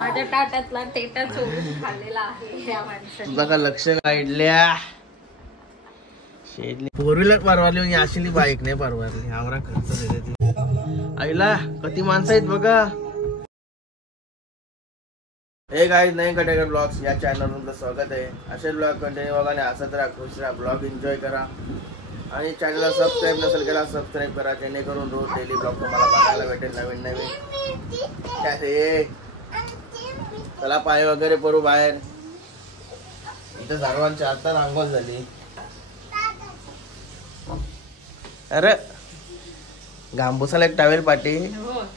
माझ्या ताटातला टेटा चोरून खाल्लेला आहे या माणसाने. तुझा का लक्ष काढल्या शेडली 4 व्हीलर परवारली अशी बाईक नाही परवारली. आवरा खर्च देते ती आईला. किती माणसं आहेत बघा. हे गाईज नवीन कटेकर ब्लॉग्स या चॅनल तुमचं स्वागत आहे. असे ब्लॉग कंटिन्यू बघा आणि हसत राहा, खुश राहा, ब्लॉग एन्जॉय करा आणि चॅनलला सबस्क्राईब नसेल केला सबस्क्राईब करा, जेणेकरून रोज डेली ब्लॉग तुम्हाला बघायला भेटेल नवीन नवीन. काय चला पाय वगैरे पडू बाहेर. इथं सर्वांची आता रांगोळ झाली. अरे गांबुसाला एक टावेल पाटी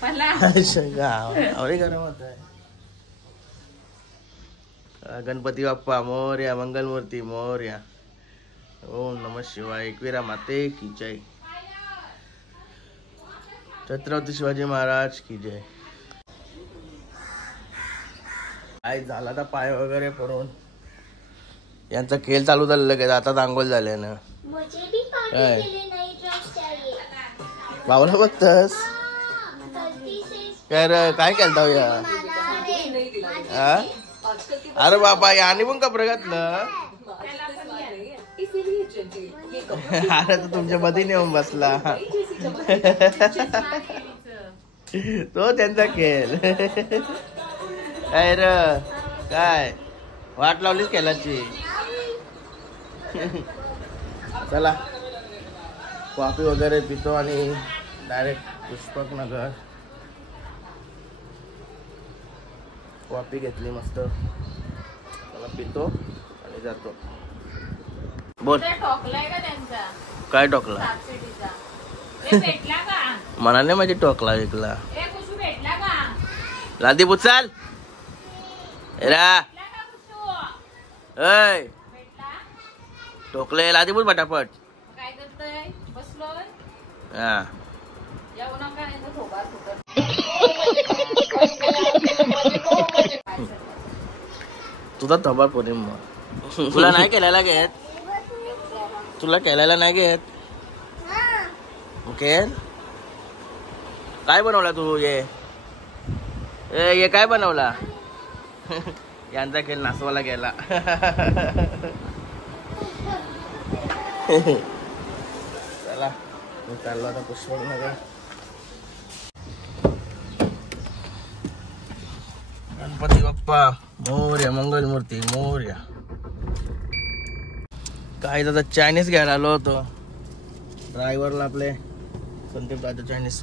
आवडी गरम होत आहे. गणपती बाप्पा मोरया, मंगलमूर्ती मोरया, ओम नमः शिवाय, एकवीरा माते की जय, छत्रपती शिवाजी महाराज की जय. काय झाला तर पाय वगैरे पडून यांचा खेळ चालू झाला लगेच. आता आंघोळ झाले ना. काय बावला बघतस काय केलता या. अरे बाबा याने पण कपडे घातलं. अरे तर तुमच्या मध्ये नेऊन बसला तो त्यांचा खेळ. काय र काय वाट लावलीच खेळाची. चला कॉफी वगैरे पितो आणि डायरेक्ट पुष्पक नगर. कॉफी घेतली मस्त. चला पितो आणि जातो. बोल काय टोकला म्हणाले माझी टोकला विकला. लादी पुचाल रा टोकले लादी बोल पटापट. हा तुझा थोबा पोरी मग तुला नाही केलेला घेत. तुला केलेला नाही घेत. ओके काय बनवला तू ये काय बनवला. यांचा खेळ नाचवाला गेला. चला मी चाललो आता पुष्पक नगर. गणपती बाप्पा मोरया, मंगलमूर्ती मोरया. काय दादा चायनीज घ्यायला आलो होतो. ड्रायव्हरला आपले संदीप दादा चायनीज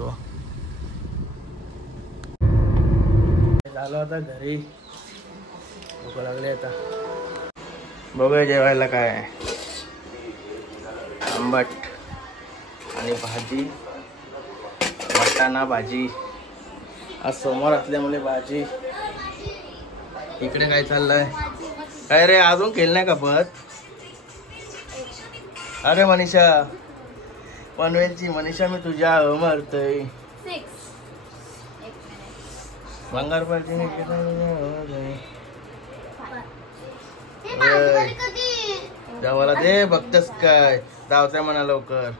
झालं आता घरी. भूक लागली आता. बघूया जेवायला काय आहे. आंबट आणि भाजी, वाटाणा भाजी. आज सोमवार असल्यामुळे भाजी. इकडे काय चाललंय काय रे. अजून खेळ नाही कापत. अरे मनीषा पनवेलची मनीषा मी तुझ्या मरतय. भंगार पाहिजे देवाला दे. बघतस काय धावत्या म्हणा लवकर.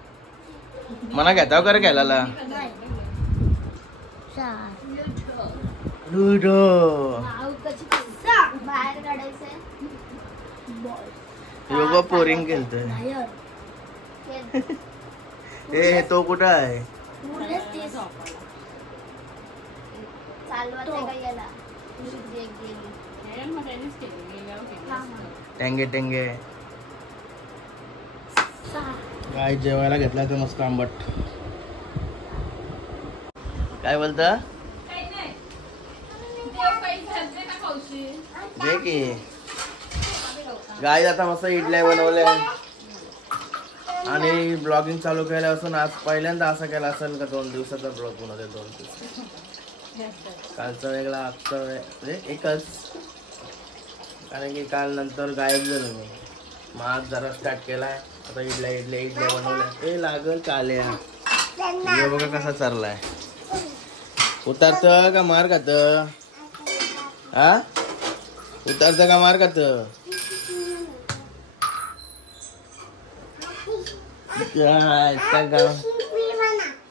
मना घेता कर घ्यायला लुडो. योगा पोरिंग केलतोय. ए तो कुठं आहे. टेंगे टेंगे काय जेवायला घेतला तर मस्त आंबट. काय बोलता दे की गाय. आता मस्त इडल्या बनवल्या आणि ब्लॉगिंग चालू केल्यापासून आज पहिल्यांदा असं केला असेल का 2 दिवसाचा ब्लॉग बनवते. 2 दिवस कालचा वेगळा आजचा म्हणजे एकच. कारण की काल नंतर गायब झालो मी. मग आज जरा स्टार्ट केलाय. आता इडल्या बनवल्या. ते लागल काल्या. हे बघा कसा चाललाय. उतरत का मार खात. हा उतरत का मार खात.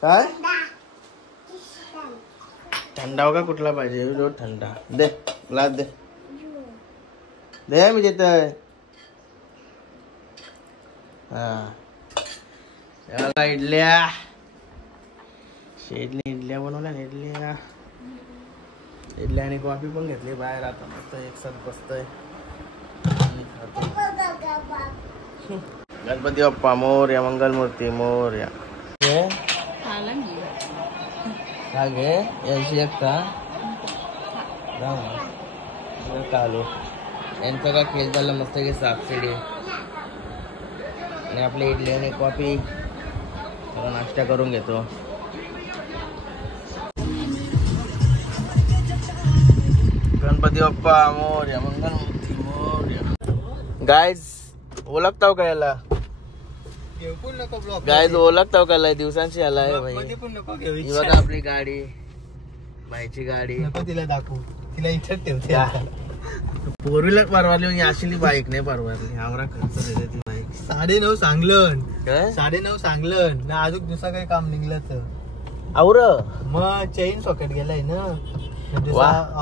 काय थंडा का कुठला पाहिजे जो थंडा दे ग्लास दे दे मी देतोय हा इडल्या शेडली इडल्या बनवल्या इडल्या आणि कॉफी पण घेतली बाहेर आता मस्त एक साथ बसतोय गणपती बाप्पा मोरया मंगलमूर्ती मोरया का घे यांची एक का आलो यांचा का खेळ झाला मस्त की सापशिडी आणि आपली इडली आणि कॉफी नाश्ता करून घेतो गणपती बाप्पा मोरया मंगलमूर्ती मोरया गाईज ओळखताव का याला गाईज ओळखताव का दिवसांची आला आहे भाई ही बघा आपली गाडी बाईची गाडी तिला दाखवू तिला इथं ठेवते फोर व्हीलर परवारली अशी बाईक नाही परवारली आमरा खर्च देते ती बाईक 9.5 सांगलन काय 9.5 सांगलन ना अजून दुसरं काही काम निघलं तर आवर मग चेन सॉकेट गेलाय ना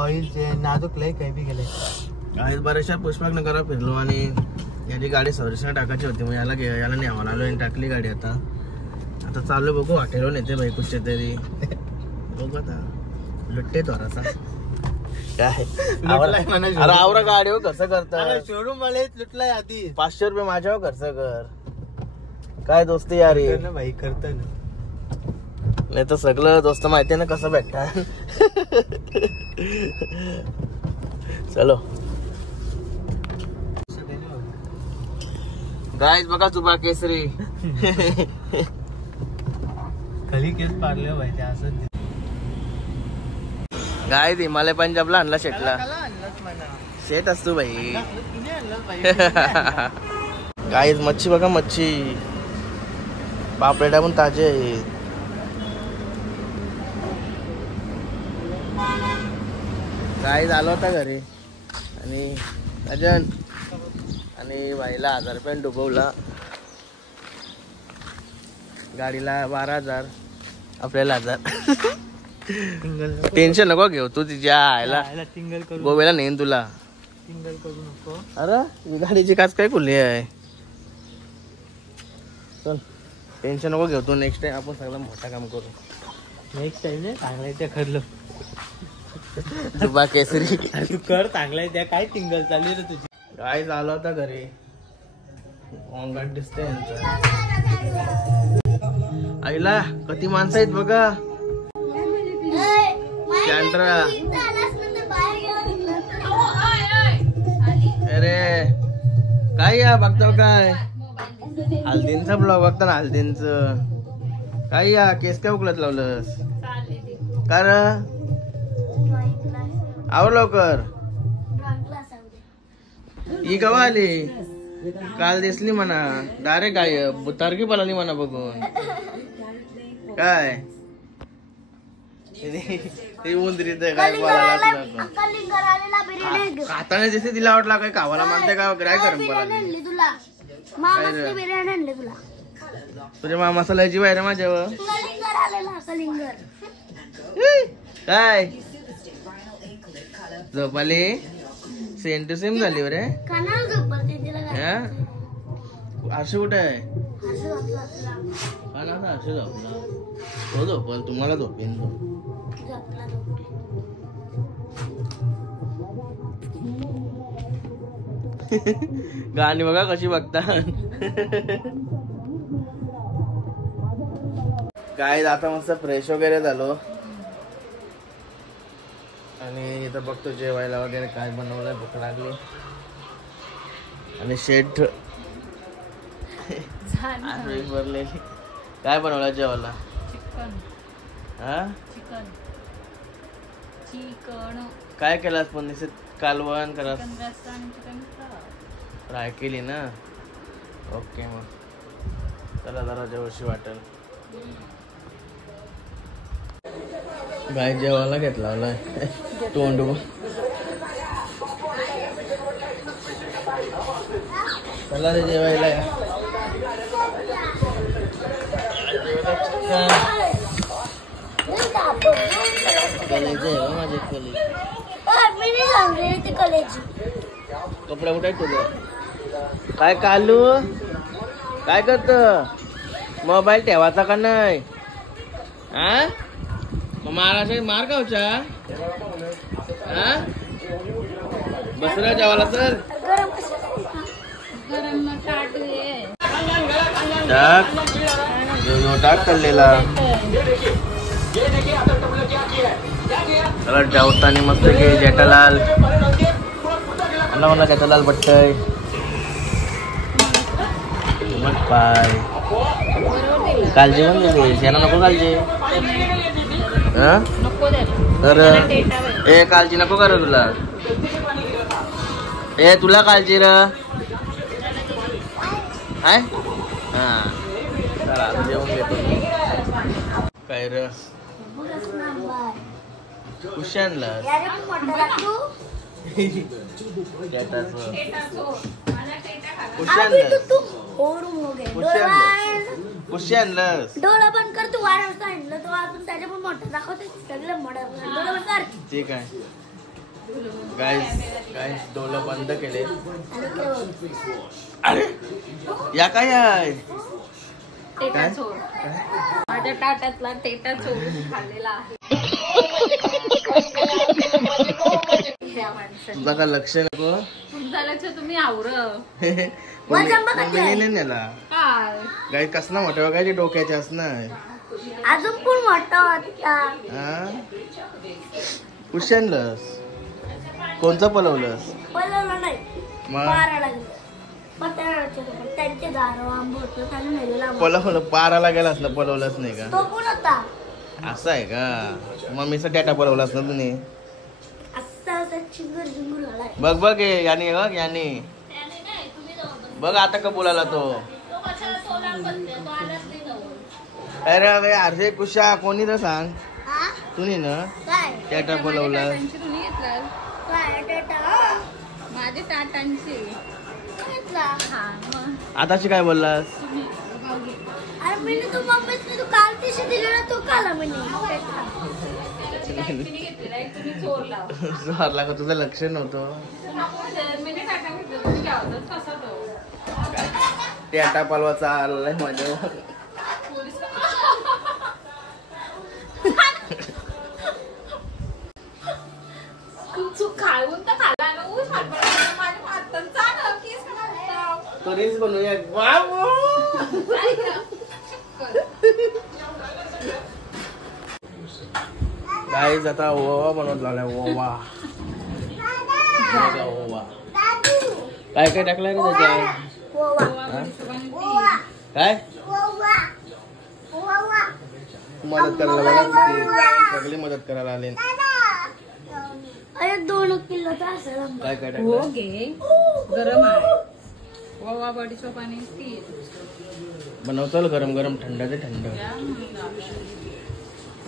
ऑइल चेन नाजूक लय काही बी गेलंय आज बऱ्याचशा पुष्पक नगरात फिरलो आणि याची गाडी सर्व्हिसला टाकायची होती मग याला न्यावं आलो आणि टाकली गाडी आता चालू बघू हॉटेलवर नेते बाई कुठचे तरी बघू आता लुट्टे थोडासा काय अरे आवरा गाडी कसं करता शोरूम वाले लुटलाय आधी 500 रुपये माझ्यावर खर्च कर काय दोस्ती यारी ना भाई करत ना नाही तर सगळं दोस्त माहिती ना कसं भेटता चलो गाईज बघा तुबा केसरी खाली केस पाडले पाहिजे असं गाईज हिमालय पंजाबला आणला शेटला शेट असतो भाई गाईज मच्छी बघा मच्छी पापलेटा पण ताजे आहेत गाईज आलो होता घरी आणि अजून आणि भाईला 1000 रुपये डुबवला गाडीला 12,000 आपल्याला 1000 टेन्शन नको घेऊ तू तिच्या आयला टिंगल करू गोव्याला नेईन तुला टिंगल करू नको अरे ही गाडीची काच काय खुली आहे चल टेन्शन नको घेऊ तू नेक्स्ट टाइम आपण सगळं मोठा काम करू नेक्स्ट टाइम नाही चांगलाय त्या खरलं तुबा केसरी तू कर चांगलाय त्या काय टिंगल चालली रे तुझी काय झालं होता घरी ऑनगाड दिसते आईला किती माणसं आहेत बघा कॅन्ट्रा अरे काय या बघतो काय हल्दींचा ब्लॉग बघता ना हल्दींच काय या केस काय उकलत लावलंस कार आवर लवकर ही कवा आली काल दिसली म्हणा डायरेक्ट गायब बुतारकी पळाली म्हणा बघून काय ते उंदरी काय बोलायला खाताने दिसते तिला वाटला काय खावाला मानते का काय करून पळाली तुझ्या मा मसाल्याची बाहेर माझ्यावर काय झोपाली सेम टू सेम झाली बरे आरशी कुठे आहे आरशी झोपला तो झोपल तुम्हाला झोपेन तो गाणी बघा कशी बघता काय आता मस्त फ्रेश वगैरे झालो आणि इथं बघतो जेवायला वगैरे काय बनवलंय भूक लागली आणि शेठ भरलेली काय बनवलं जेवायला चिकन काय केलास पण निश्चित कालवण करा फ्राय केली ना ओके मग चला जरा जेवशी वाटेल गाय जेवायला घेतला तोंड चला रे जेवायला कलेज आहे हो माझे कलेज. कपडे कुठे तुझं? काय कालू काय करत? मोबाईल ठेवायचा का नाही? हा महाराष्ट्र मार गावच्या हा बसरा जेवायला चल. टाक खाल्लेला त्याला जेवताना मस्त की जेठालाल म्हणा जेठालाल बट्टय मग पाय कालजी पण दिली शेणा नको कालजी तर ए कालजी नको कर तुला ए तुला काळजी र हा चला जेवून घेतो. काय र कुशी आणलं कुशी आणलंस डोळा बंद कर. तू वाढ सांगितलं तो अजून त्याच्या पण मोठं दाखवते सगळं मोठं डोळा बंद कर. ठीक आहे गाईस डोळं बंद केले. अरे या काय आहे टेटा चोर माझ्या ताटातला टेटा चोरून खाल्लेला आहे. तुझा का लक्ष नको? तुमचं लक्ष तुम्ही आवर नेला गाई कसला मोठ्या बघायची डोक्याचे असणार अजून पण मोठा होता. कुशनलस कोणचं पलवलंस? पलवलं नाही मग पारा लागलं त्यांचे दारू आंबट पलवलं पाराला गेलास ना पलवलंच नाही का? तो पण होता. असं आहे का? मम्मीचा डेटा पलवलास ना तुम्ही? बघ बघ याने बघ याने बघ आता का बोलायला तो. अरे अरे अरे कुशा कोणी तर सांग तुम्ही ना डेटा पलवला माझे टाटांची आताशी काय बोललास? अरे मी तू मम्मीने तू काल तिशी दिलेला तो काला म्हणे जोरला का तुझं लक्ष नव्हतं. डेटा पलवाचा आलाय माझ्या खाऊन तर खाला तरीच बनवूया. गाईज आता ओवा बनवत लावलाय. ओवा ओवा काय काय टाकलाय रे त्याच्यात? काय मदत करायला बघा सगळी मदत करायला आले. अरे 2 किलोचा असेल. काय काय हो टाकलं? गे गरम आहे. ओवा बडीशोप आणि तीळ बनवतो गरम गरम थंड ते थंड.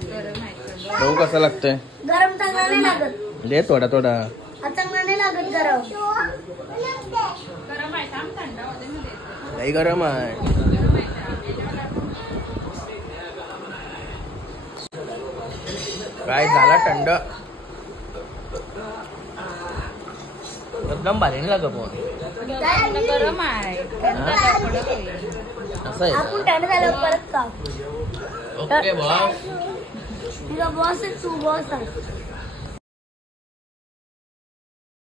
गरम आहे. गहू कसा लागतोय? गरम चांगला नाही लागत. दे थोडा थोडा. चांगला नाही लागत गरम. गरम आहे थांब थंड होते ना देतो. लई गरम आहे. काय झाला थंड एकदम भारी नाही लागत पण गरम आहे. असं आहे. आपण थंड झालं परत का? Okay boss. तुझा बॉस आहे तू बॉस आहे.